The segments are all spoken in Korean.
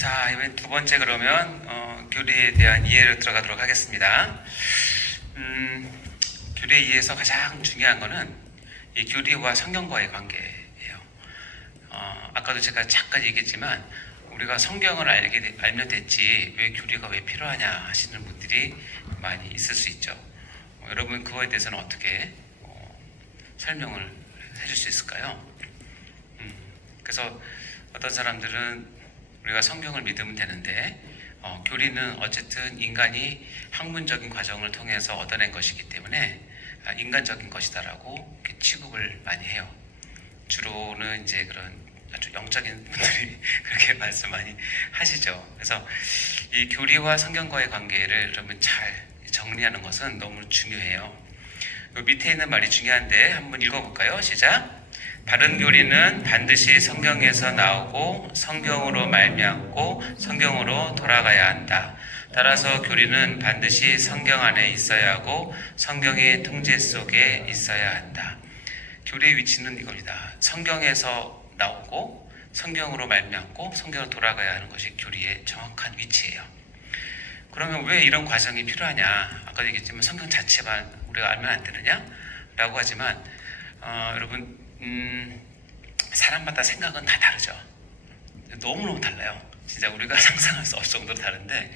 자, 이번 두 번째 그러면 교리에 대한 이해를 들어가도록 하겠습니다. 교리 이해에서 가장 중요한 거는 이 교리와 성경과의 관계예요. 아까도 제가 잠깐 얘기했지만 우리가 성경을 알면 됐지 왜 교리가 왜 필요하냐 하시는 분들이 많이 있을 수 있죠. 여러분 그거에 대해서는 어떻게 설명을 해줄 수 있을까요? 그래서 어떤 사람들은 우리가 성경을 믿으면 되는데 교리는 어쨌든 인간이 학문적인 과정을 통해서 얻어낸 것이기 때문에 인간적인 것이다라고 이렇게 취급을 많이 해요. 주로는 이제 그런 아주 영적인 분들이 그렇게 말씀 많이 하시죠. 그래서 이 교리와 성경과의 관계를 여러분 잘 정리하는 것은 너무 중요해요. 요 밑에 있는 말이 중요한데 한번 읽어볼까요? 시작. 바른 교리는 반드시 성경에서 나오고 성경으로 말미암고 성경으로 돌아가야 한다. 따라서 교리는 반드시 성경 안에 있어야 하고 성경의 통제 속에 있어야 한다. 교리의 위치는 이겁니다. 성경에서 나오고 성경으로 말미암고 성경으로 돌아가야 하는 것이 교리의 정확한 위치예요. 그러면 왜 이런 과정이 필요하냐? 아까 얘기했지만 성경 자체만 우리가 알면 안 되느냐? 라고 하지만 여러분 사람마다 생각은 다 다르죠. 너무너무 달라요. 진짜 우리가 상상할 수 없을 정도로 다른데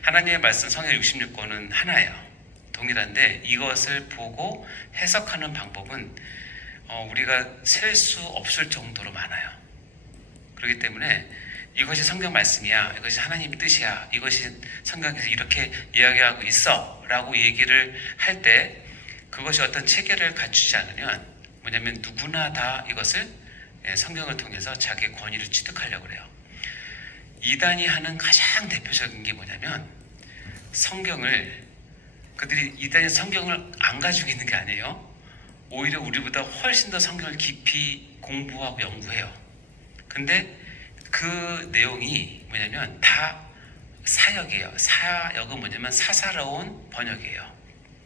하나님의 말씀 성경 66권은 하나예요. 동일한데 이것을 보고 해석하는 방법은 우리가 셀 수 없을 정도로 많아요. 그렇기 때문에 이것이 성경 말씀이야, 이것이 하나님의 뜻이야, 이것이 성경에서 이렇게 이야기하고 있어 라고 얘기를 할 때 그것이 어떤 체계를 갖추지 않으면 뭐냐면 누구나 다 이것을 성경을 통해서 자기의 권위를 취득하려고 그래요. 이단이 하는 가장 대표적인 게 뭐냐면 이단이 성경을 안 가지고 있는 게 아니에요. 오히려 우리보다 훨씬 더 성경을 깊이 공부하고 연구해요. 근데 그 내용이 뭐냐면 다 사역이에요. 사역은 뭐냐면 사사로운 번역이에요.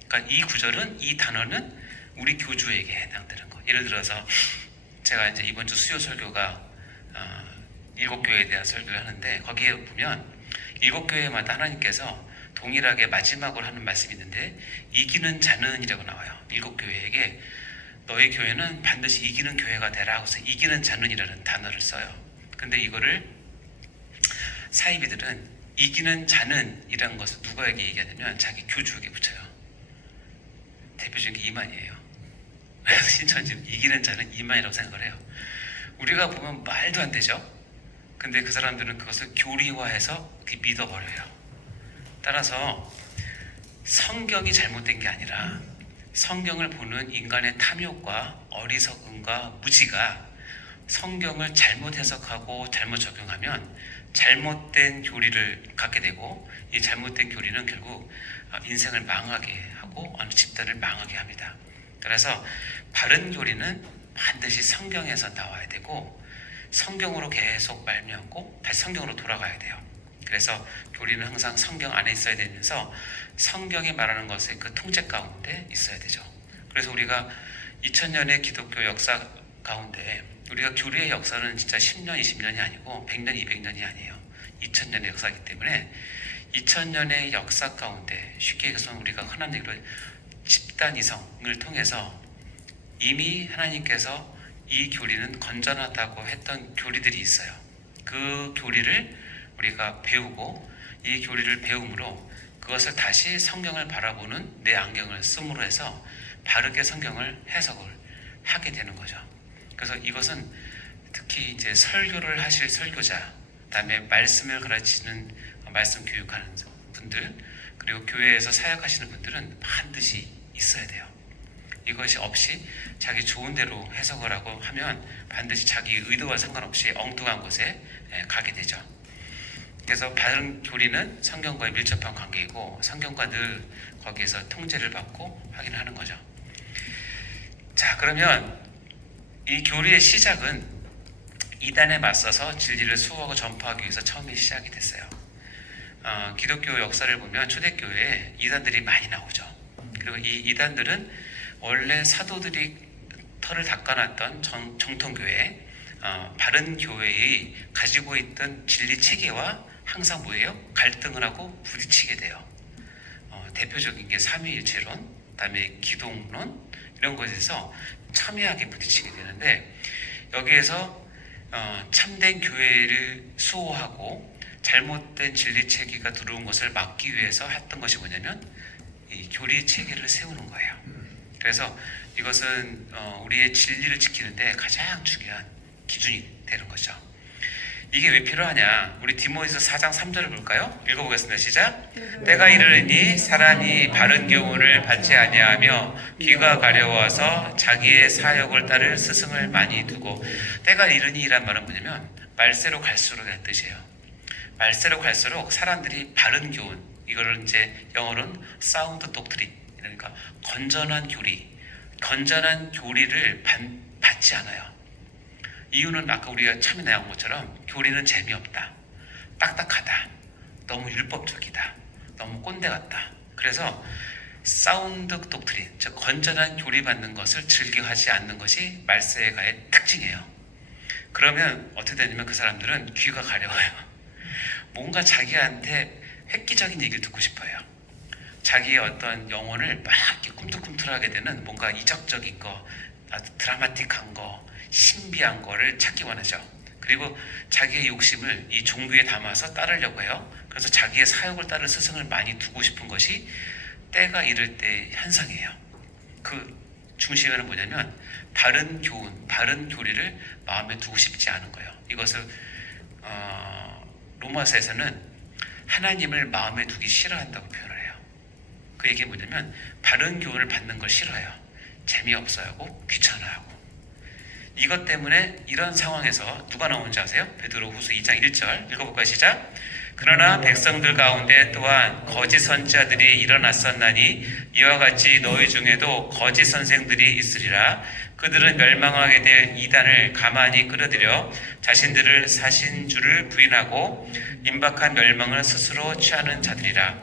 그러니까 이 구절은, 이 단어는 우리 교주에게 해당되는 거. 예를 들어서 제가 이제 이번 주 수요 설교가 7교회에 대한 설교를 하는데 거기에 보면 7교회마다 하나님께서 동일하게 마지막으로 하는 말씀이 있는데 이기는 자는 이라고 나와요. 7교회에게 너희 교회는 반드시 이기는 교회가 되라 하고서 이기는 자는 이라는 단어를 써요. 근데 이거를 사이비들은 이기는 자는 이라는 것을 누구에게 얘기하냐면 자기 교주에게 붙여요. 대표적인 게 이만이에요. 그래서 신천 지금 이기는 자는 이만이라고 생각을 해요. 우리가 보면 말도 안 되죠. 근데 그 사람들은 그것을 교리화해서 믿어버려요. 따라서 성경이 잘못된 게 아니라 성경을 보는 인간의 탐욕과 어리석음과 무지가 성경을 잘못 해석하고 잘못 적용하면 잘못된 교리를 갖게 되고 이 잘못된 교리는 결국 인생을 망하게 하고 어느 집단을 망하게 합니다. 그래서 바른 교리는 반드시 성경에서 나와야 되고 성경으로 계속 말미암고 다시 성경으로 돌아가야 돼요. 그래서 교리는 항상 성경 안에 있어야 되면서 성경이 말하는 것의 그 통제 가운데 있어야 되죠. 그래서 우리가 2000년의 기독교 역사 가운데 우리가 교리의 역사는 진짜 10년, 20년이 아니고 100년, 200년이 아니에요. 2000년의 역사이기 때문에 2000년의 역사 가운데 쉽게 얘기해서 우리가 흔한 얘기로 집단 이성을 통해서 이미 하나님께서 이 교리는 건전하다고 했던 교리들이 있어요. 그 교리를 우리가 배우고 이 교리를 배움으로 그것을 다시 성경을 바라보는 내 안경을 씀으로 해서 바르게 성경을 해석을 하게 되는 거죠. 그래서 이것은 특히 이제 설교를 하실 설교자, 그다음에 말씀을 가르치는 말씀 교육하는 분들, 그리고 교회에서 사역하시는 분들은 반드시 있어야 돼요. 이것이 없이 자기 좋은 대로 해석을 하고 하면 반드시 자기 의도와 상관없이 엉뚱한 곳에 가게 되죠. 그래서 바른 교리는 성경과의 밀접한 관계이고 성경과 늘 거기에서 통제를 받고 확인하는 거죠. 자, 그러면 이 교리의 시작은 이단에 맞서서 진리를 수호하고 전파하기 위해서 처음에 시작이 됐어요. 기독교 역사를 보면 초대교회에 이단들이 많이 나오죠. 그리고 이 이단들은 원래 사도들이 털을 닦아놨던 정통교회, 바른 교회의 가지고 있던 진리 체계와 항상 뭐예요? 갈등을 하고 부딪히게 돼요. 대표적인 게 삼위일체론, 그다음에 기독론 이런 것에서 첨예하게 부딪히게 되는데 여기에서 참된 교회를 수호하고 잘못된 진리 체계가 들어온 것을 막기 위해서 했던 것이 뭐냐면 이 교리 체계를 세우는 거예요. 그래서 이것은 우리의 진리를 지키는데 가장 중요한 기준이 되는 거죠. 이게 왜 필요하냐? 우리 디모데서 4장 3절을 볼까요? 읽어보겠습니다. 시작. 때가 이르르니 사람이 바른 교훈을 받지 아니하며 귀가 가려워서 자기의 사역을 따를 스승을 많이 두고, 때가 이르니란 말은 뭐냐면 말세로 갈수록이라는 뜻이에요. 말세로 갈수록 사람들이 바른 교훈, 이거를 이제 영어로는 사운드 독트린, 그러니까 건전한 교리를 받지 않아요. 이유는 아까 우리가 처음에 나온 것처럼 교리는 재미없다, 딱딱하다, 너무 율법적이다, 너무 꼰대 같다. 그래서 사운드 독트린, 즉 건전한 교리 받는 것을 즐겨하지 않는 것이 말세가의 특징이에요. 그러면 어떻게 되냐면 그 사람들은 귀가 가려워요. 뭔가 자기한테 획기적인 얘기를 듣고 싶어요. 자기의 어떤 영혼을 막 이렇게 꿈틀꿈틀하게 되는 뭔가 이적적인 거, 아주 드라마틱한 거, 신비한 거를 찾기 원하죠. 그리고 자기의 욕심을 이 종교에 담아서 따르려고 해요. 그래서 자기의 사역을 따를 스승을 많이 두고 싶은 것이 때가 이를 때의 현상이에요. 그 중심에는 뭐냐면 바른 교훈, 바른 교리를 마음에 두고 싶지 않은 거예요. 이것을 로마서에서는 하나님을 마음에 두기 싫어한다고 표현을 해요. 그 얘기는 뭐냐면 바른 교훈을 받는 걸 싫어해요. 재미없어하고 귀찮아하고. 이것 때문에 이런 상황에서 누가 나오는지 아세요? 베드로후서 2장 1절 읽어볼까요? 시작. 그러나 백성들 가운데 또한 거짓 선지자들이 일어났었나니 이와 같이 너희 중에도 거짓 선생들이 있으리라. 그들은 멸망하게 될 이단을 가만히 끌어들여 자신들을 사신 줄을 부인하고 임박한 멸망을 스스로 취하는 자들이라.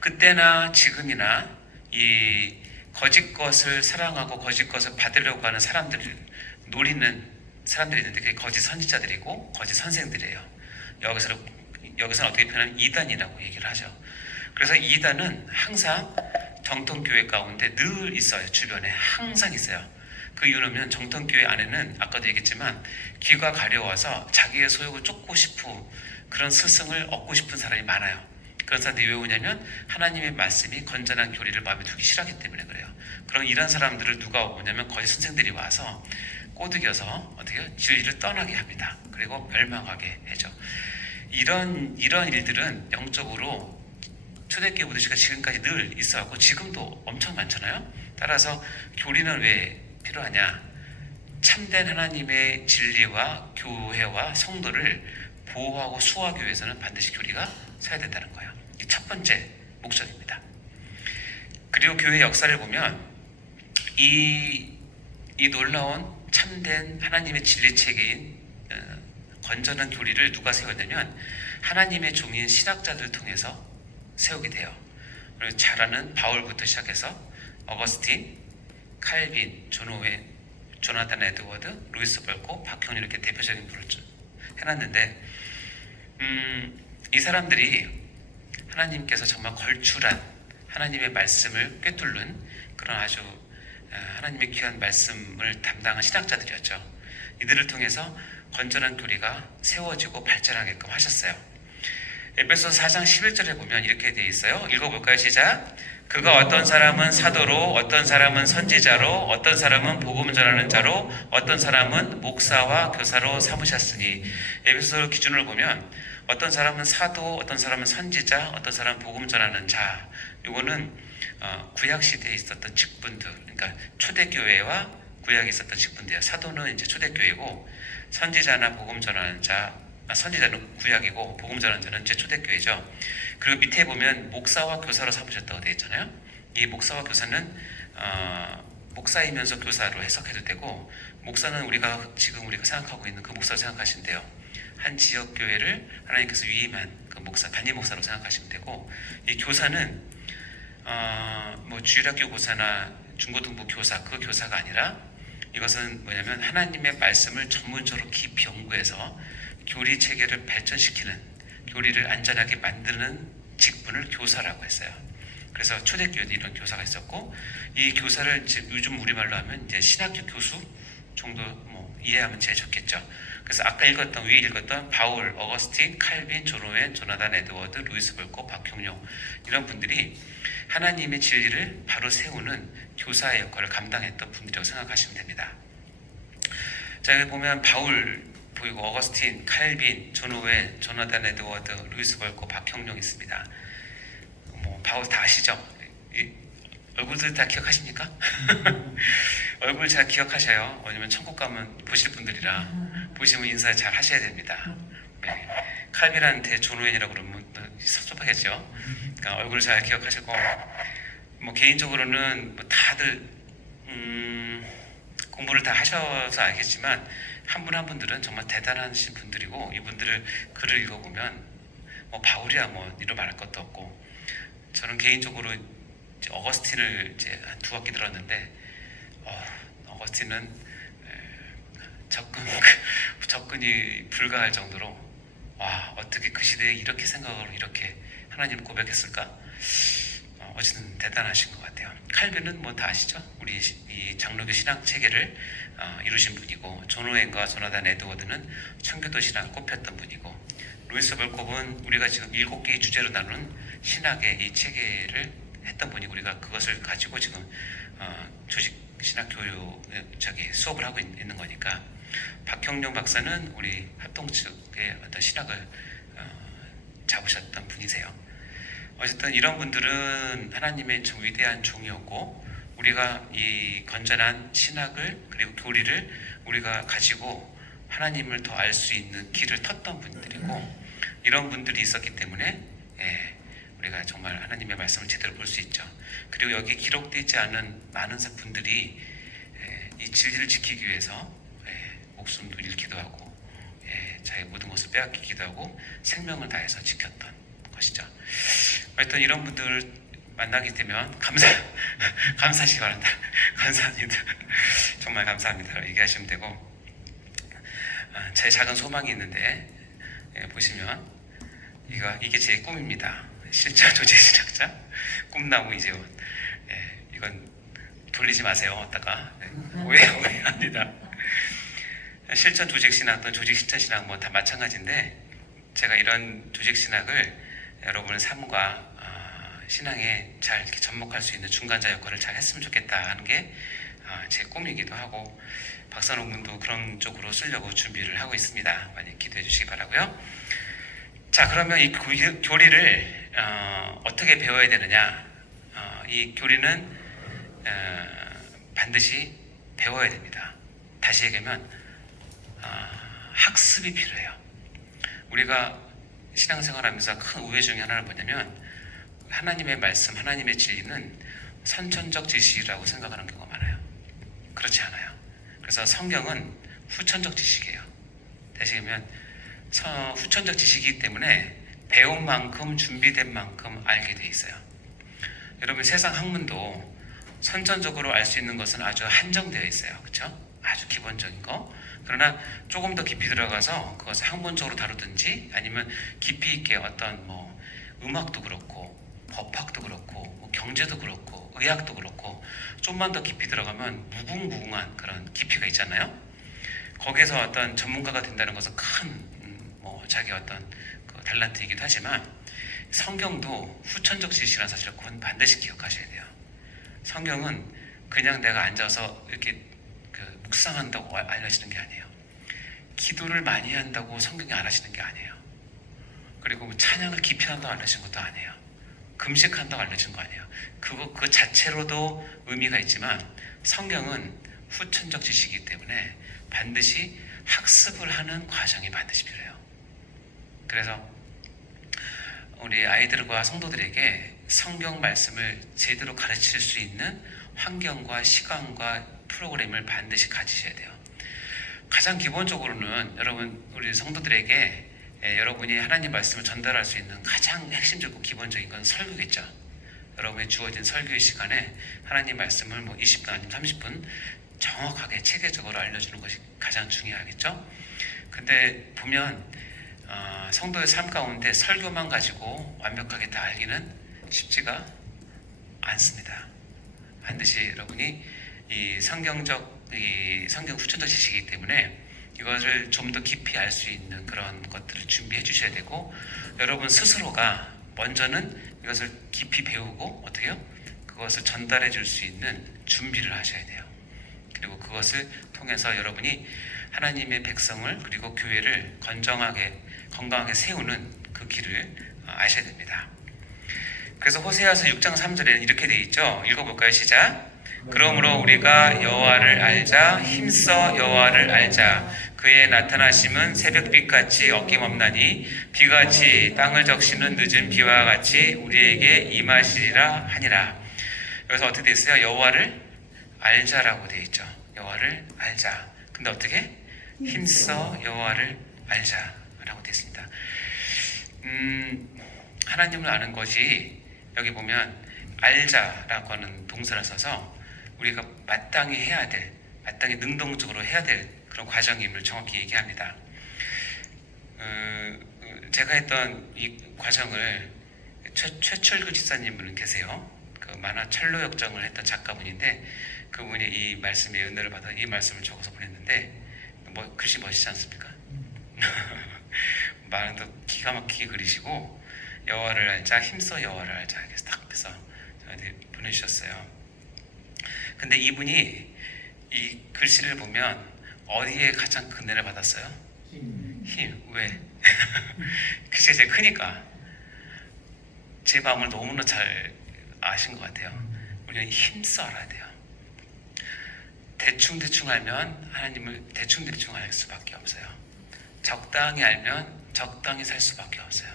그때나 지금이나 이 거짓 것을 사랑하고 거짓 것을 받으려고 하는 사람들을 노리는 사람들이 있는데 그게 거짓 선지자들이고 거짓 선생들이에요. 여기서는 어떻게 표현하면 이단이라고 얘기를 하죠. 그래서 이단은 항상 정통교회 가운데 늘 있어요. 주변에 항상 있어요. 그 이유는 정통교회 안에는 아까도 얘기했지만 귀가 가려워서 자기의 소욕을 쫓고 싶은 그런 스승을 얻고 싶은 사람이 많아요. 그런 사람들이 왜 오냐면 하나님의 말씀이 건전한 교리를 마음에 두기 싫어하기 때문에 그래요. 그럼 이런 사람들을 누가 오냐면 거짓 선생들이 와서 꼬드겨서 어떻게 진리를 떠나게 합니다. 그리고 멸망하게 해죠. 이런 일들은 영적으로 초대교회 부도시가 지금까지 늘 있어왔고 지금도 엄청 많잖아요. 따라서 교리는 왜 필요하냐? 참된 하나님의 진리와 교회와 성도를 보호하고 수호하기 위해서는 반드시 교리가 서야 된다는 거예요. 이 첫 번째 목적입니다. 그리고 교회 역사를 보면 이 놀라운 참된 하나님의 진리 체계인 건전한 교리를 누가 세웠냐면 하나님의 종인 신학자들을 통해서 세우게 돼요. 그리고 잘 아는 바울부터 시작해서 어거스틴, 칼빈, 존 오웬, 조나단 에드워드, 루이스 벌코, 박형리 이렇게 대표적인 분을 해놨는데 이 사람들이 하나님께서 정말 걸출한 하나님의 말씀을 꿰뚫는 그런 아주 하나님의 귀한 말씀을 담당한 신학자들이었죠. 이들을 통해서 건전한 교리가 세워지고 발전하게끔 하셨어요. 에베소서 4장 11절에 보면 이렇게 되어 있어요. 읽어볼까요? 시작. 그가 어떤 사람은 사도로, 어떤 사람은 선지자로, 어떤 사람은 복음 전하는 자로, 어떤 사람은 목사와 교사로 삼으셨으니. 에베소서 기준을 보면 어떤 사람은 사도, 어떤 사람은 선지자, 어떤 사람은 복음 전하는 자. 이거는 구약 시대에 있었던 직분들, 그러니까 초대교회와 구약에 있었던 직분들이에요. 사도는 이제 초대교회고 선지자나 복음 전하는 자, 선지자는 구약이고 복음 전하는 자는 이제 초대교회죠. 그리고 밑에 보면 목사와 교사로 삼으셨다고 되어 있잖아요. 이 목사와 교사는 목사이면서 교사로 해석해도 되고, 목사는 지금 우리가 생각하고 있는 그 목사로 생각하시면 돼요. 한 지역 교회를 하나님께서 위임한 그 목사, 단임 목사로 생각하시면 되고, 이 교사는 뭐 주일학교 교사나 중고등부 교사, 그 교사가 아니라 이것은 뭐냐면 하나님의 말씀을 전문적으로 깊이 연구해서 교리 체계를 발전시키는, 교리를 안전하게 만드는 직분을 교사라고 했어요. 그래서 초대교회도 이런 교사가 있었고, 이 교사를 이제 요즘 우리말로 하면 이제 신학교 교수 정도 뭐 이해하면 제일 좋겠죠. 그래서 아까 위에 읽었던 바울, 어거스틴, 칼빈, 존 오웬, 조나단 에드워드, 루이스 볼코, 박형룡, 이런 분들이 하나님의 진리를 바로 세우는 교사의 역할을 감당했던 분들이라고 생각하시면 됩니다. 자, 여기 보면 바울 보이고, 어거스틴, 칼빈, 존 오웬, 조나단 에드워드, 루이스 볼코, 박형룡 있습니다. 뭐 바울 다 아시죠? 얼굴들 다 기억하십니까? 얼굴 잘 기억하셔요. 왜냐면 천국 가면 보실 분들이라 보시면 인사 잘 하셔야 됩니다. 네. 칼빈한테 존 오웬이라고 그러면 섭섭하겠죠. 그러니까 얼굴 잘 기억하시고, 뭐 개인적으로는 뭐 다들 공부를 다 하셔서 알겠지만 한 분 한 분들은 정말 대단하신 분들이고, 이분들을 글을 읽어보면 뭐 바울이야 뭐 이런 말할 것도 없고, 저는 개인적으로 이제 어거스틴을 이제 한 2학기 들었는데, 어거스틴은 접근이 불가할 정도로, 와, 어떻게 그 시대에 이렇게 생각으로 이렇게 하나님 고백했을까? 어쨌든 대단하신 것 같아요. 칼빈은 뭐 다 아시죠? 우리 이 장로교 신학 체계를 이루신 분이고, 존 오웬과 조나단 에드워드는 청교도 신학 꼽혔던 분이고, 루이스 볼콥은 우리가 지금 7개의 주제로 나눈 신학의 이 체계를 했던 분이고, 우리가 그것을 가지고 지금 조직 신학 교육 수업을 하고 있는 거니까, 박형룡 박사는 우리 합동 측의 어떤 신학을 잡으셨던 분이세요. 어쨌든 이런 분들은 하나님의 좀 위대한 종이었고, 우리가 이 건전한 신학을, 그리고 교리를 우리가 가지고 하나님을 더 알 수 있는 길을 텄던 분들이고, 이런 분들이 있었기 때문에 우리가 정말 하나님의 말씀을 제대로 볼 수 있죠. 그리고 여기 기록되지 않은 많은 분들이 이 진리를 지키기 위해서 목숨도 잃기도 하고, 자기 모든 것을 빼앗기기도 하고 생명을 다해서 지켰던 것이죠. 하여튼 이런 분들 만나게 되면 감사하시기 바랍니다. 감사합니다. 정말 감사합니다. 얘기하시면 되고, 제 작은 소망이 있는데, 보시면 이게 제 꿈입니다. 실전 조직 시작자 꿈나무 이재원. 이건 돌리지 마세요. 어따가 오해합니다. 실전 조직 신학 또는 조직 실천 신학 뭐 다 마찬가지인데, 제가 이런 조직 신학을 여러분의 삶과 신앙에 잘 이렇게 접목할 수 있는 중간자 역할을 잘 했으면 좋겠다 하는 게 제 꿈이기도 하고, 박사 논문도 그런 쪽으로 쓰려고 준비를 하고 있습니다. 많이 기대해 주시기 바라고요. 자, 그러면 이 교리를 어떻게 배워야 되느냐? 이 교리는 반드시 배워야 됩니다. 다시 얘기하면 학습이 필요해요. 우리가 신앙생활하면서 큰 우회 중에 하나는 뭐냐면, 하나님의 말씀, 하나님의 진리는 선천적 지식이라고 생각하는 경우가 많아요. 그렇지 않아요. 그래서 성경은 후천적 지식이에요. 다시 얘기하면 후천적 지식이기 때문에 배운 만큼, 준비된 만큼 알게 돼 있어요. 여러분, 세상 학문도 선천적으로 알 수 있는 것은 아주 한정되어 있어요. 그렇죠? 아주 기본적인 거. 그러나 조금 더 깊이 들어가서 그것을 학문적으로 다루든지, 아니면 깊이 있게 어떤 뭐 음악도 그렇고 법학도 그렇고 뭐 경제도 그렇고 의학도 그렇고, 좀만 더 깊이 들어가면 무궁무궁한 그런 깊이가 있잖아요. 거기에서 어떤 전문가가 된다는 것은 큰 뭐 자기 어떤 그 달란트이기도 하지만, 성경도 후천적 지식이라는 사실을 그건 반드시 기억하셔야 돼요. 성경은 그냥 내가 앉아서 이렇게 묵상한다고 알려지는 게 아니에요. 기도를 많이 한다고 성경이 알려지는 게 아니에요. 그리고 찬양을 깊이 한다고 알려진 것도 아니에요. 금식한다고 알려진 거 아니에요. 그 자체로도 의미가 있지만, 성경은 후천적 지식이기 때문에 반드시 학습을 하는 과정이 반드시 필요해요. 그래서 우리 아이들과 성도들에게 성경 말씀을 제대로 가르칠 수 있는 환경과 시간과 프로그램을 반드시 가지셔야 돼요. 가장 기본적으로는 여러분, 우리 성도들에게 여러분이 하나님 말씀을 전달할 수 있는 가장 핵심적이고 기본적인 건 설교겠죠. 여러분의 주어진 설교의 시간에 하나님 말씀을 뭐 20분 아니면 30분 정확하게 체계적으로 알려주는 것이 가장 중요하겠죠. 근데 보면 성도의 삶 가운데 설교만 가지고 완벽하게 다 알기는 쉽지가 않습니다. 반드시 여러분이 이 성경 후천적 지식이기 때문에 이것을 좀 더 깊이 알 수 있는 그런 것들을 준비해 주셔야 되고, 여러분 스스로가 먼저는 이것을 깊이 배우고 어떻게요? 그것을 전달해 줄 수 있는 준비를 하셔야 돼요. 그리고 그것을 통해서 여러분이 하나님의 백성을 그리고 교회를 건강하게 세우는 그 길을 아셔야 됩니다. 그래서 호세아서 6장 3절에는 이렇게 되어 있죠. 읽어볼까요? 시작. 그러므로 우리가 여호와를 알자, 힘써 여호와를 알자. 그의 나타나심은 새벽빛같이 어김없나니 비같이 땅을 적시는 늦은 비와 같이 우리에게 임하시리라 하니라. 여기서 어떻게 되어 있어요? 여호와를 알자라고 되어 있죠. 여호와를 알자. 근데 어떻게? 힘써 여호와를 알자라고 되어 있습니다. 하나님을 아는 것이, 여기 보면 알자라고 하는 동사를 써서 우리가 마땅히 능동적으로 해야 될 그런 과정임을 정확히 얘기합니다. 제가 했던 이 과정을 최철구 집사님은 계세요. 그 만화 철로 역정을 했던 작가분인데, 그분이 이 말씀의 은혜를 받아 이 말씀을 적어서 보냈는데, 글씨 멋있지 않습니까? 말도 기가 막히게 그리시고, 여호와를 알자, 힘써 여호와를 알자, 이렇게 딱 해서 저한테 보내주셨어요. 근데 이분이 이 글씨를 보면 어디에 가장 은혜를 받았어요? 힘. 왜? 글씨가 제일 크니까. 제 마음을 너무나 잘 아신 것 같아요. 우리는 힘써 알아야 돼요. 대충 알면 하나님을 대충 알 수밖에 없어요. 적당히 알면 적당히 살 수밖에 없어요.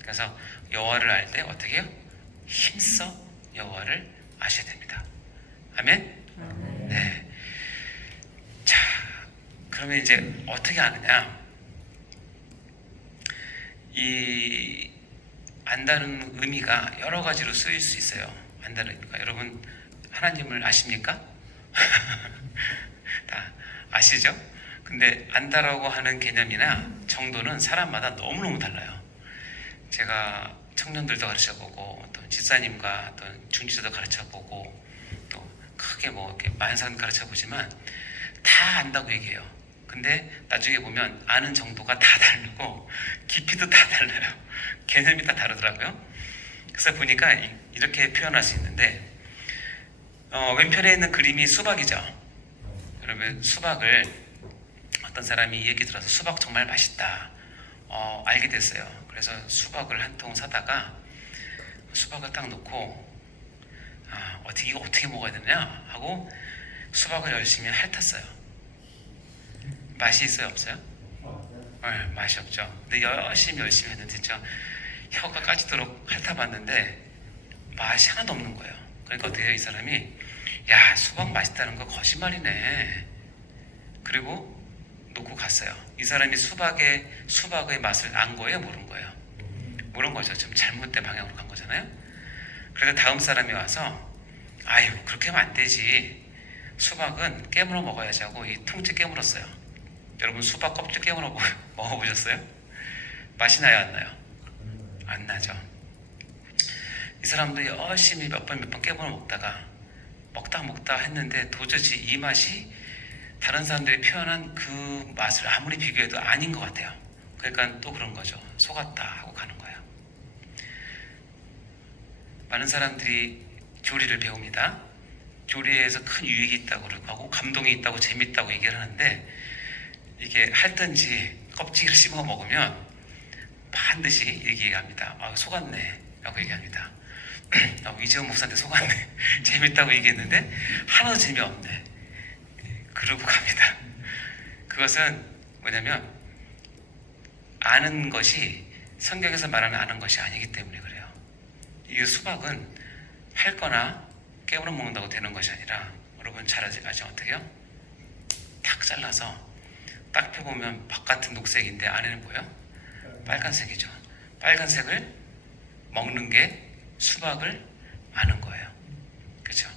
그래서 여호와를 알 때 어떻게 해요? 힘써 여호와를 아셔야 됩니다. 아멘? 네. 자, 그러면 이제 어떻게 아느냐? 이 안다는 의미가 여러 가지로 쓰일 수 있어요. 안다는 의미가. 여러분 하나님을 아십니까? 다 아시죠? 근데 안다라고 하는 개념이나 정도는 사람마다 너무너무 달라요. 제가 청년들도 가르쳐보고, 또 집사님과 또 중지자도 가르쳐보고, 또 크게 이렇게 많은 사람 가르쳐보지만 다 안다고 얘기해요. 근데 나중에 보면 아는 정도가 다 다르고 깊이도 다 달라요. 개념이 다 다르더라고요. 그래서 보니까 이렇게 표현할 수 있는데, 왼편에 있는 그림이 수박이죠. 그러면 수박을 어떤 사람이 얘기 들어서 수박 정말 맛있다, 알게 됐어요. 그래서 수박을 한 통 사다가 수박을 딱 놓고 이거 어떻게 먹어야 되냐 하고 수박을 열심히 핥았어요. 맛이 있어요, 없어요? 네, 맛이 없죠. 근데 열심히 했는데 진짜 혀가 까지도록 핥아봤는데 맛이 하나도 없는 거예요. 그러니까 어떻게 해요? 이 사람이, 야, 수박 맛있다는 거 거짓말이네. 그리고 놓고 갔어요. 이 사람이 수박의 맛을 안 거예요? 모른 거예요? 모른 거죠. 지금 잘못된 방향으로 간 거잖아요. 그래서 다음 사람이 와서, 아유, 그렇게 하면 안 되지. 수박은 깨물어 먹어야지 하고 이 통째 깨물었어요. 여러분 수박 껍질 깨물어 먹어보셨어요? 맛이 나요, 안 나요? 안 나죠. 이 사람도 열심히 몇 번 깨물어 먹다 했는데 도저히 이 맛이 다른 사람들이 표현한 그 맛을 아무리 비교해도 아닌 것 같아요. 그러니까 또 그런 거죠. 속았다 하고 가는 거예요. 많은 사람들이 조리를 배웁니다. 조리에서 큰 유익이 있다고 하고 감동이 있다고 재밌다고 얘기를 하는데, 이게 핥든지 껍질을 씹어 먹으면 반드시 얘기합니다. 속았네 라고 얘기합니다. 이재원 목사한테 속았네. 재밌다고 얘기했는데 하나도 재미없네. 그러고 갑니다. 그것은 뭐냐면 아는 것이 성경에서 말하는 아는 것이 아니기 때문에 그래요. 이 수박은 핥거나 깨물어 먹는다고 되는 것이 아니라, 여러분 잘 아시죠? 어떻게요? 탁 잘라서 딱 펴보면 바깥은 녹색인데 안에는 뭐예요? 빨간색이죠. 빨간색을 먹는 게 수박을 아는 거예요. 그렇죠?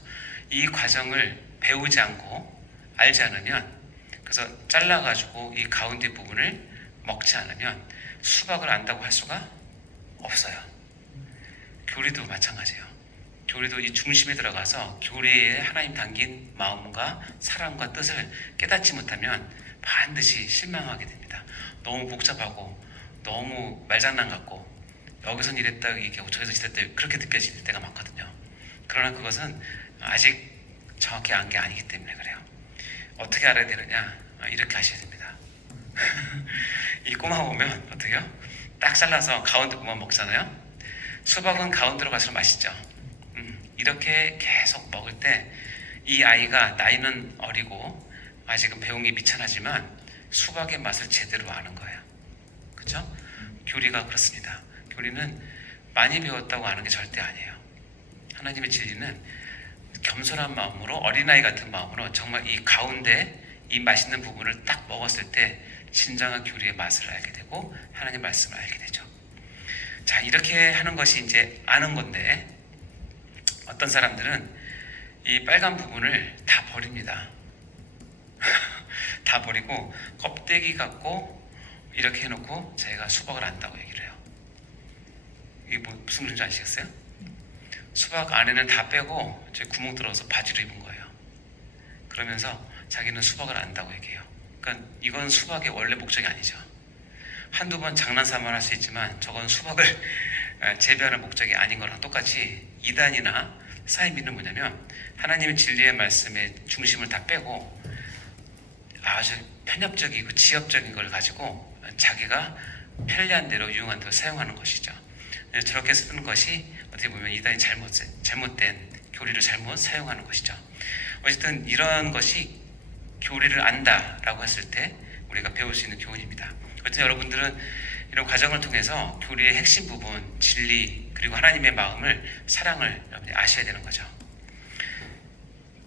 이 과정을 배우지 않고 알지 않으면, 그래서 잘라가지고 이 가운데 부분을 먹지 않으면 수박을 안다고 할 수가 없어요. 교리도 마찬가지예요. 교리도 이 중심에 들어가서 교리에 하나님 담긴 마음과 사랑과 뜻을 깨닫지 못하면 반드시 실망하게 됩니다. 너무 복잡하고 너무 말장난 같고 여기선 이랬다 얘기하고 저기서 이랬다 그렇게 느껴질 때가 많거든요. 그러나 그것은 아직 정확히 안 게 아니기 때문에 그래요. 어떻게 알아야 되느냐? 이렇게 하셔야 됩니다. 이 꼬마 보면 어떻게요? 딱 잘라서 가운데 부분 먹잖아요. 수박은 가운데로 갈수록 맛있죠. 이렇게 계속 먹을 때 이 아이가 나이는 어리고 아직은 배움이 미천하지만 수박의 맛을 제대로 아는 거예요. 그렇죠? 교리가 그렇습니다. 교리는 많이 배웠다고 아는 게 절대 아니에요. 하나님의 진리는 겸손한 마음으로, 어린아이 같은 마음으로 정말 이 가운데 이 맛있는 부분을 딱 먹었을 때 진정한 교리의 맛을 알게 되고 하나님 말씀을 알게 되죠. 자, 이렇게 하는 것이 이제 아는 건데, 어떤 사람들은 이 빨간 부분을 다 버립니다. 다 버리고 껍데기 갖고 이렇게 해놓고 자기가 수박을 안다고 얘기를 해요. 이게 무슨 말인지 아시겠어요? 수박 안에는 다 빼고 제 구멍 들어서 바지를 입은 거예요. 그러면서 자기는 수박을 안다고 얘기해요. 그러니까 이건 수박의 원래 목적이 아니죠. 한두 번 장난삼아 할 수 있지만 저건 수박을 재배하는 목적이 아닌 거랑 똑같이 이단이나 사이비는 뭐냐면 하나님의 진리의 말씀의 중심을 다 빼고 아주 편협적이고 지엽적인 걸 가지고 자기가 편리한 대로 유용한 대로 사용하는 것이죠. 저렇게 쓰는 것이 어떻게 보면 이단이 잘못된 교리를 잘못 사용하는 것이죠. 어쨌든 이런 것이 교리를 안다라고 했을 때 우리가 배울 수 있는 교훈입니다. 어쨌든 여러분들은 이런 과정을 통해서 교리의 핵심 부분, 진리, 그리고 하나님의 마음을, 사랑을 여러분이 아셔야 되는 거죠.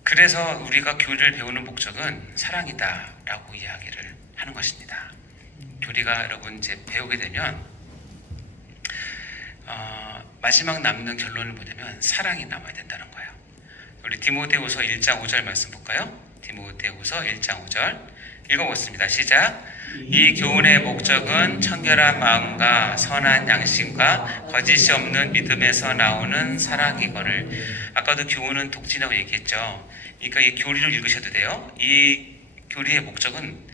그래서 우리가 교리를 배우는 목적은 사랑이다라고 이야기를 하는 것입니다. 교리가 여러분 이제 배우게 되면 마지막 남는 결론은 뭐냐면 사랑이 남아야 된다는 거예요. 우리 디모데후서 1장 5절 말씀 볼까요? 디모데후서 1장 5절 읽어보겠습니다. 시작. 이 교훈의 목적은 청결한 마음과 선한 양심과 거짓이 없는 믿음에서 나오는 사랑이거늘. 아까도 교훈은 독진이라고 얘기했죠. 그러니까 이 교리를 읽으셔도 돼요. 이 교리의 목적은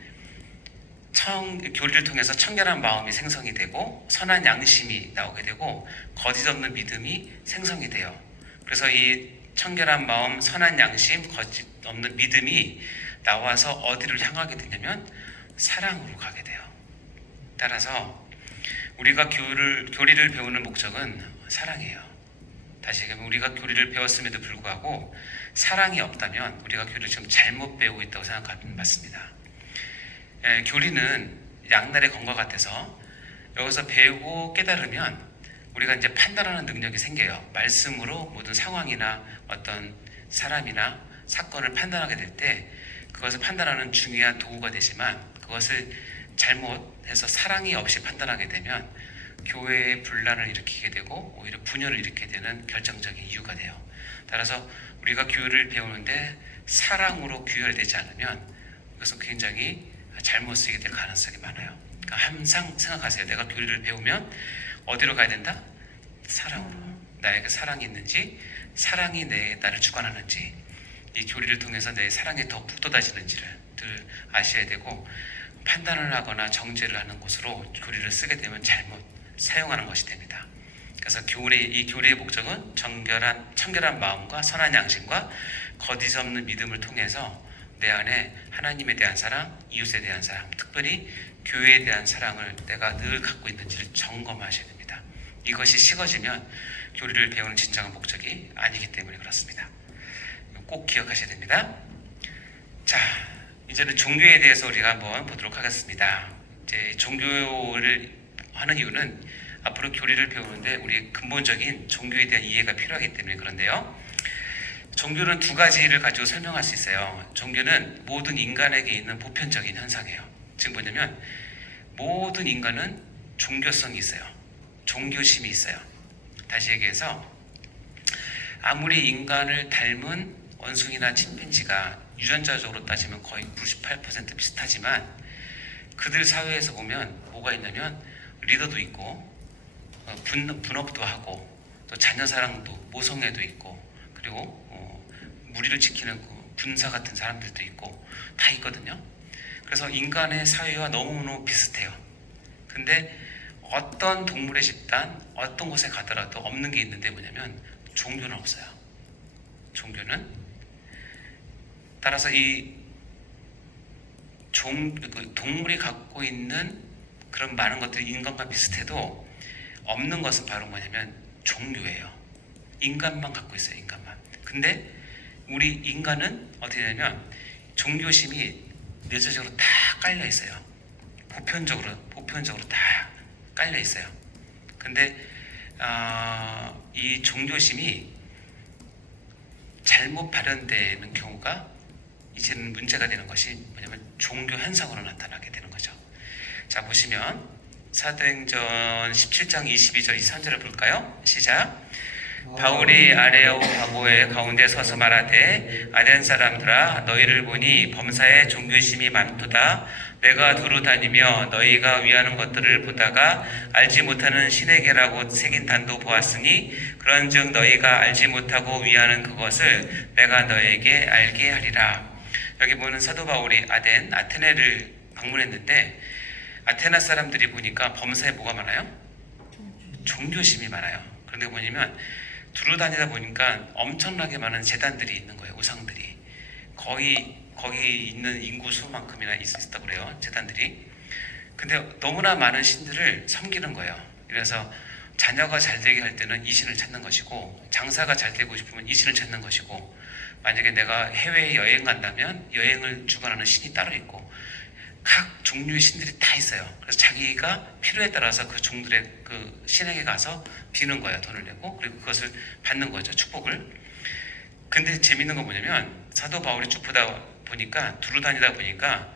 교리를 통해서 청결한 마음이 생성이 되고 선한 양심이 나오게 되고 거짓 없는 믿음이 생성이 돼요. 그래서 이 청결한 마음, 선한 양심, 거짓 없는 믿음이 나와서 어디를 향하게 되냐면 사랑으로 가게 돼요. 따라서 우리가 교리를 배우는 목적은 사랑이에요. 다시 얘기하면 우리가 교리를 배웠음에도 불구하고 사랑이 없다면 우리가 교리를 지금 잘못 배우고 있다고 생각하면 맞습니다. 교리는 양날의 검과 같아서 여기서 배우고 깨달으면 우리가 이제 판단하는 능력이 생겨요. 말씀으로 모든 상황이나 어떤 사람이나 사건을 판단하게 될 때 그것을 판단하는 중요한 도구가 되지만 그것을 잘못해서 사랑이 없이 판단하게 되면 교회에 분란을 일으키게 되고 오히려 분열을 일으키게 되는 결정적인 이유가 돼요. 따라서 우리가 교회를 배우는데 사랑으로 규율되지 않으면 그것은 굉장히 잘못 쓰게 될 가능성이 많아요. 그러니까 항상 생각하세요. 내가 교리를 배우면 어디로 가야 된다? 사랑으로. 나에게 사랑이 있는지, 사랑이 나를 주관하는지, 이 교리를 통해서 내 사랑이 더 북돋아지는지를 늘 아셔야 되고 판단을 하거나 정죄를 하는 곳으로 교리를 쓰게 되면 잘못 사용하는 것이 됩니다. 그래서 이 교리의 목적은 청결한 마음과 선한 양심과 거짓 없는 믿음을 통해서 내 안에 하나님에 대한 사랑, 이웃에 대한 사랑, 특별히 교회에 대한 사랑을 내가 늘 갖고 있는지를 점검하셔야 됩니다. 이것이 식어지면 교리를 배우는 진정한 목적이 아니기 때문에 그렇습니다. 꼭 기억하셔야 됩니다. 자, 이제는 종교에 대해서 우리가 한번 보도록 하겠습니다. 이제 종교를 하는 이유는 앞으로 교리를 배우는데 우리 근본적인 종교에 대한 이해가 필요하기 때문에 그런데요. 종교는 두 가지를 가지고 설명할 수 있어요. 종교는 모든 인간에게 있는 보편적인 현상이에요. 즉 뭐냐면 모든 인간은 종교성이 있어요. 종교심이 있어요. 다시 얘기해서 아무리 인간을 닮은 원숭이나 침팬지가 유전자적으로 따지면 거의 98% 비슷하지만 그들 사회에서 보면 뭐가 있냐면 리더도 있고 분업도 하고 또 자녀 사랑도 모성애도 있고 그리고 무리를 지키는 그 군사 같은 사람들도 있고 다 있거든요. 그래서 인간의 사회와 너무너무 비슷해요. 근데 어떤 동물의 집단, 어떤 곳에 가더라도 없는 게 있는데 뭐냐면 종교는 없어요. 종교는 따라서 그 동물이 갖고 있는 그런 많은 것들이 인간과 비슷해도 없는 것은 바로 뭐냐면 종교예요. 인간만 갖고 있어요. 인간만. 근데 우리 인간은 어떻게 되냐면 종교심이 내재적으로 다 깔려 있어요. 보편적으로 다 깔려 있어요. 근데 이 종교심이 잘못 발현되는 경우가 이제는 문제가 되는 것이 뭐냐면 종교 현상으로 나타나게 되는 거죠. 자, 보시면 사도행전 17장 22절 23절을 볼까요? 시작. 바울이 아레오 바고의 가운데 서서 말하되 아덴 사람들아 너희를 보니 범사에 종교심이 많도다. 내가 두루 다니며 너희가 위하는 것들을 보다가 알지 못하는 신에게라고 새긴 단도 보았으니 그런즉 너희가 알지 못하고 위하는 그것을 내가 너에게 알게 하리라. 여기 보는 사도 바울이 아테네를 방문했는데 아테네 사람들이 보니까 범사에 뭐가 많아요? 종교심이 많아요. 그런데 뭐냐면 두루 다니다 보니까 엄청나게 많은 제단들이 있는 거예요. 우상들이 거기 있는 인구 수만큼이나 있었다고 그래요. 제단들이. 근데 너무나 많은 신들을 섬기는 거예요. 그래서 자녀가 잘 되게 할 때는 이 신을 찾는 것이고 장사가 잘 되고 싶으면 이 신을 찾는 것이고 만약에 내가 해외에 여행 간다면 여행을 주관하는 신이 따로 있고 각 종류의 신들이 다 있어요. 그래서 자기가 필요에 따라서 그 종들의 그 신에게 가서 비는 거예요. 돈을 내고 그리고 그것을 받는 거죠. 축복을. 근데 재밌는 건 뭐냐면 사도 바울이 쭉 보니까 두루 다니다 보니까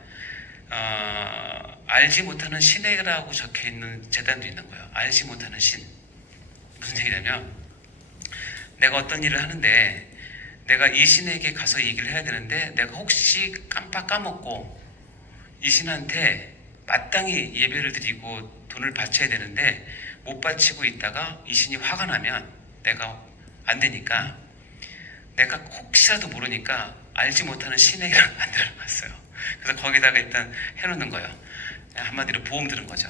알지 못하는 신에게라고 적혀 있는 제단도 있는 거예요. 알지 못하는 신. 무슨 얘기냐면 내가 어떤 일을 하는데 내가 이 신에게 가서 얘기를 해야 되는데 내가 혹시 깜빡 까먹고 이 신한테 마땅히 예배를 드리고 돈을 바쳐야 되는데 못 바치고 있다가 이 신이 화가 나면 내가 안 되니까 내가 혹시라도 모르니까 알지 못하는 신에게 만들어놨어요. 그래서 거기다가 일단 해놓는 거예요. 한마디로 보험 들은 거죠.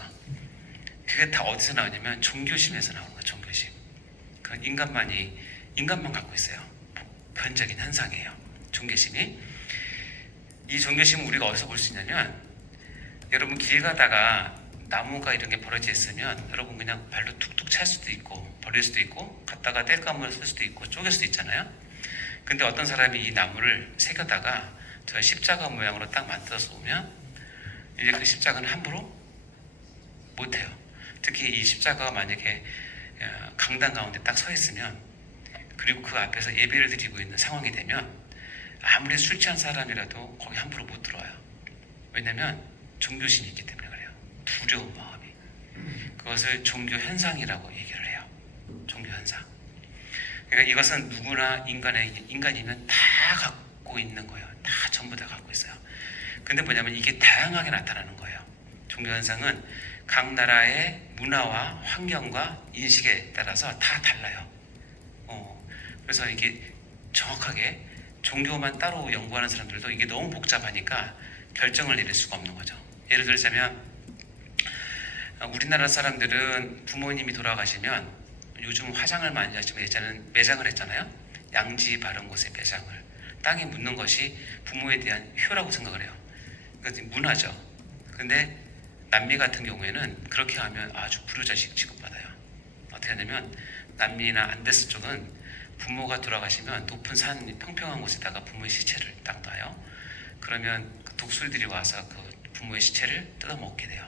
그게 다 어디서 나오냐면 종교심에서 나오는 거예요. 종교심. 그 인간만 갖고 있어요. 보편적인 현상이에요. 종교심이. 이 종교심은 우리가 어디서 볼 수 있냐면 여러분 길 가다가 나무가 이런 게 벌어져 있으면 여러분 그냥 발로 툭툭 찰 수도 있고 버릴 수도 있고 갖다가 땔감으로 쓸 수도 있고 쪼갤 수도 있잖아요. 근데 어떤 사람이 이 나무를 새겨다가 저 십자가 모양으로 딱 만들어서 오면 이제 그 십자가는 함부로 못해요. 특히 이 십자가가 만약에 강당 가운데 딱 서 있으면 그리고 그 앞에서 예배를 드리고 있는 상황이 되면 아무리 술 취한 사람이라도 거기 함부로 못 들어와요. 왜냐면 종교심이 있기 때문에 그래요. 두려운 마음이. 그것을 종교 현상이라고 얘기를 해요. 종교 현상. 그러니까 이것은 누구나 인간이면 다 갖고 있는 거예요. 다 전부 다 갖고 있어요. 근데 뭐냐면 이게 다양하게 나타나는 거예요. 종교 현상은 각 나라의 문화와 환경과 인식에 따라서 다 달라요. 그래서 이게 정확하게 종교만 따로 연구하는 사람들도 이게 너무 복잡하니까 결정을 내릴 수가 없는 거죠. 예를 들자면 우리나라 사람들은 부모님이 돌아가시면 요즘 화장을 많이 하지만 예전에는 매장을 했잖아요. 양지 바른 곳에 매장을. 땅에 묻는 것이 부모에 대한 효라고 생각을 해요. 그러니까 문화죠. 근데 남미 같은 경우에는 그렇게 하면 아주 불효자식 취급받아요. 어떻게 하냐면 남미나 안데스 쪽은 부모가 돌아가시면 높은 산 평평한 곳에다가 부모의 시체를 딱 놔요. 그러면 그 독수리들이 와서 그 부모의 시체를 뜯어먹게 돼요.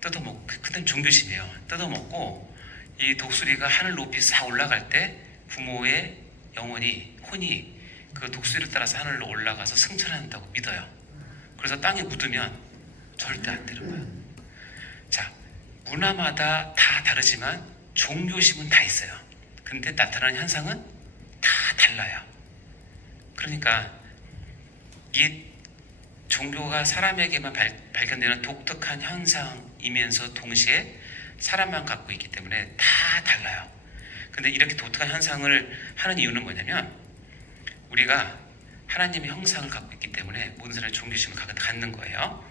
그땐 종교심이에요. 뜯어먹고 이 독수리가 하늘 높이 싹 올라갈 때 부모의 혼이 그 독수리를 따라서 하늘로 올라가서 승천한다고 믿어요. 그래서 땅에 묻으면 절대 안 되는 거예요. 자, 문화마다 다 다르지만 종교심은 다 있어요. 근데 나타나는 현상은 다 달라요. 그러니까 이 종교가 사람에게만 발견되는 독특한 현상이면서 동시에 사람만 갖고 있기 때문에 다 달라요. 근데 이렇게 독특한 현상을 하는 이유는 뭐냐면 우리가 하나님의 형상을 갖고 있기 때문에 모든 사람이 종교심을 갖는 거예요.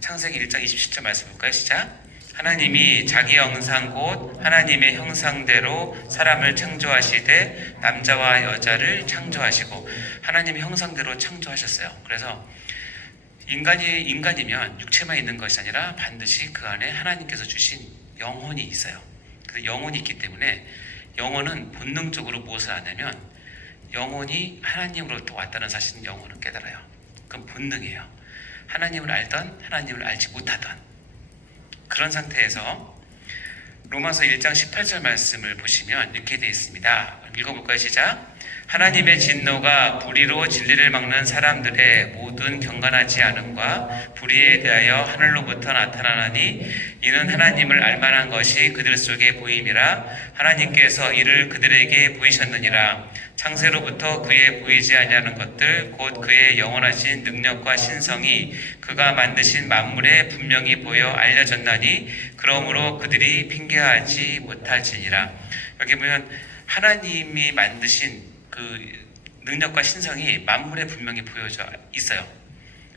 창세기 1장 27절 말씀 볼까요? 시작. 하나님이 자기 형상 곧 하나님의 형상대로 사람을 창조하시되 남자와 여자를 창조하시고 하나님의 형상대로 창조하셨어요. 그래서 인간이면 육체만 있는 것이 아니라 반드시 그 안에 하나님께서 주신 영혼이 있어요. 그래서 영혼이 있기 때문에 영혼은 본능적으로 무엇을 하냐면 영혼이 하나님으로부터 왔다는 사실은 영혼은 깨달아요. 그건 본능이에요. 하나님을 알던 하나님을 알지 못하던 그런 상태에서 로마서 1장 18절 말씀을 보시면 이렇게 되어 있습니다. 읽어볼까요? 시작. 하나님의 진노가 불의로 진리를 막는 사람들의 모든 경건하지 않음과 불의에 대하여 하늘로부터 나타나니 이는 하나님을 알만한 것이 그들 속에 보임이라 하나님께서 이를 그들에게 보이셨느니라. 창세로부터 그의 보이지 아니하는 것들 곧 그의 영원하신 능력과 신성이 그가 만드신 만물에 분명히 보여 알려졌나니 그러므로 그들이 핑계하지 못할지니라. 여기 보면 하나님이 만드신 그 능력과 신성이 만물에 분명히 보여져 있어요.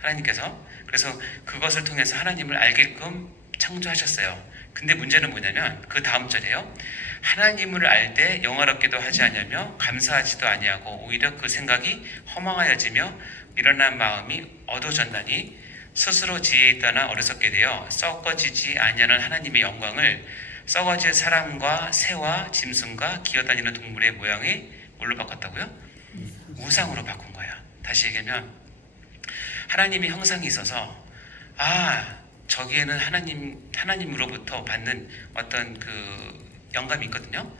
하나님께서. 그래서 그것을 통해서 하나님을 알게끔 창조하셨어요. 근데 문제는 뭐냐면 그 다음 절에요. 하나님을 알 때 영화롭게도 하지 아니하며 감사하지도 아니하고 오히려 그 생각이 허망하여지며 미련한 마음이 어두워졌나니 스스로 지혜 있다나 어리석게 되어 썩어지지 아니하는 하나님의 영광을 썩어질 사람과 새와 짐승과 기어다니는 동물의 모양이 뭘로 바꿨다고요? 우상으로 바꾼 거예요. 다시 얘기하면 하나님의 형상이 있어서 저기에는 하나님으로부터 받는 어떤 그 영감이 있거든요.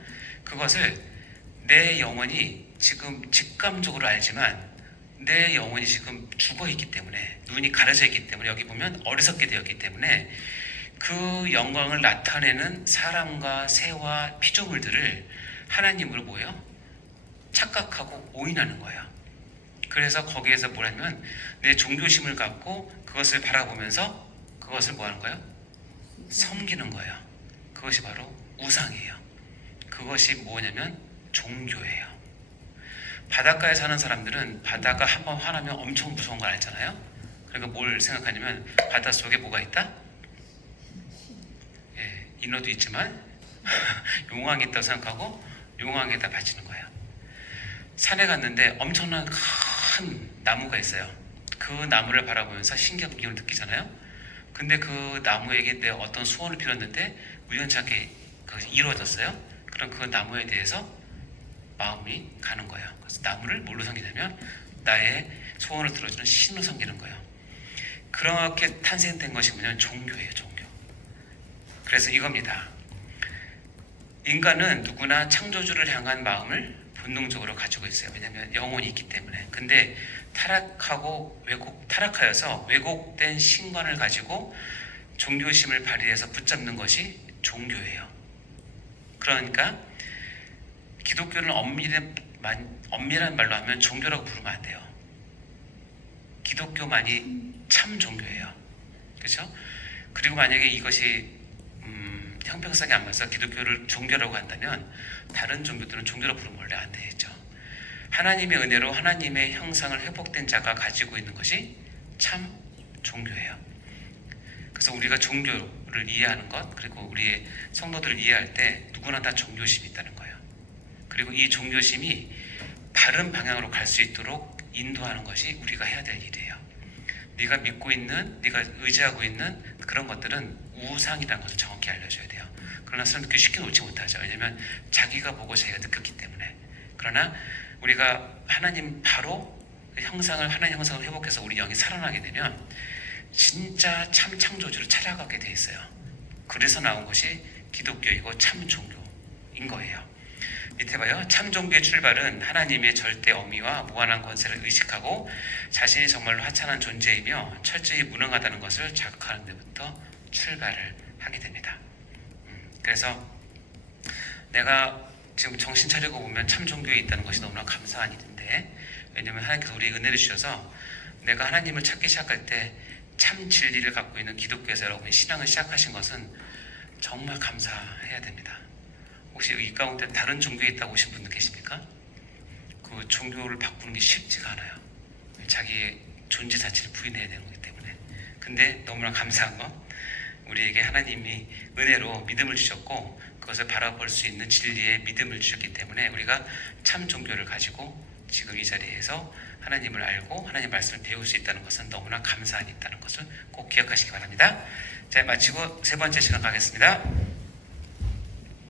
그것을 내 영혼이 지금 직감적으로 알지만 내 영혼이 지금 죽어 있기 때문에 눈이 가려져 있기 때문에 여기 보면 어리석게 되었기 때문에 그 영광을 나타내는 사람과 새와 피조물들을 하나님으로 뭐예요? 착각하고 오인하는 거예요. 그래서 거기에서 뭐냐면 내 종교심을 갖고 그것을 바라보면서 그것을 뭐 하는 거예요? 섬기는 거예요. 그것이 바로 우상이에요. 그것이 뭐냐면 종교예요. 바닷가에 사는 사람들은 바다가 한번 화나면 엄청 무서운 걸 알잖아요. 그러니까 뭘 생각하냐면 바닷속에 뭐가 있다? 인어도 있지만 용왕이 있다고 생각하고 용왕에다 바치는 거예요. 산에 갔는데 엄청난 큰 나무가 있어요. 그 나무를 바라보면서 신기한 기분을 느끼잖아요. 근데 그 나무에게 내 어떤 소원을 빌었는데 우연찮게 이루어졌어요. 그럼 그 나무에 대해서 마음이 가는 거예요. 그래서 나무를 뭘로 섬기냐면 나의 소원을 들어주는 신으로 섬기는 거예요. 그렇게 탄생된 것이 뭐냐면 종교예요. 종교. 그래서 이겁니다. 인간은 누구나 창조주를 향한 마음을 본능적으로 가지고 있어요. 왜냐하면 영혼이 있기 때문에. 근데 타락하여서 왜곡된 신관을 가지고 종교심을 발휘해서 붙잡는 것이 종교예요. 그러니까 기독교는 엄밀한 말로 하면 종교라고 부르면 안 돼요. 기독교만이 참 종교예요. 그렇죠? 그리고 만약에 이것이 형평성이 안 맞아서 기독교를 종교라고 한다면 다른 종교들은 종교라고 부르면 원래 안 되겠죠. 하나님의 은혜로 하나님의 형상을 회복된 자가 가지고 있는 것이 참 종교예요. 그래서 우리가 종교를 이해하는 것, 그리고 우리의 성도들을 이해할 때 누구나 다 종교심이 있다는 거예요. 그리고 이 종교심이 바른 방향으로 갈 수 있도록 인도하는 것이 우리가 해야 될 일이에요. 네가 믿고 있는, 네가 의지하고 있는 그런 것들은 우상이라는 것을 정확히 알려줘야 돼요. 그러나 사람들이 쉽게 놓지 못하죠. 왜냐하면 자기가 보고 자기가 느꼈기 때문에. 그러나 우리가 하나님 하나님 형상을 회복해서 우리 영이 살아나게 되면 진짜 참 창조주를 찾아가게 돼 있어요. 그래서 나온 것이 기독교이고 참 종교인 거예요. 밑에 봐요. 참 종교의 출발은 하나님의 절대 어미와 무한한 권세를 의식하고 자신이 정말로 하찮은 존재이며 철저히 무능하다는 것을 자각하는 데부터 출발을 하게 됩니다. 그래서 내가 지금 정신 차리고 보면 참 종교에 있다는 것이 너무나 감사한 일인데, 왜냐하면 하나님께서 우리에게 은혜를 주셔서 내가 하나님을 찾기 시작할 때 참 진리를 갖고 있는 기독교에서 여러분이 신앙을 시작하신 것은 정말 감사해야 됩니다. 혹시 이 가운데 다른 종교에 있다고 오신 분들 계십니까? 그 종교를 바꾸는 게 쉽지가 않아요. 자기의 존재 자체를 부인해야 되는 거기 때문에. 근데 너무나 감사한 건 우리에게 하나님이 은혜로 믿음을 주셨고 그것을 바라볼 수 있는 진리의 믿음을 주셨기 때문에 우리가 참 종교를 가지고 지금 이 자리에서 하나님을 알고 하나님 말씀을 배울 수 있다는 것은 너무나 감사한 일이라는 것을 꼭 기억하시기 바랍니다. 자, 마치고 세 번째 시간 가겠습니다.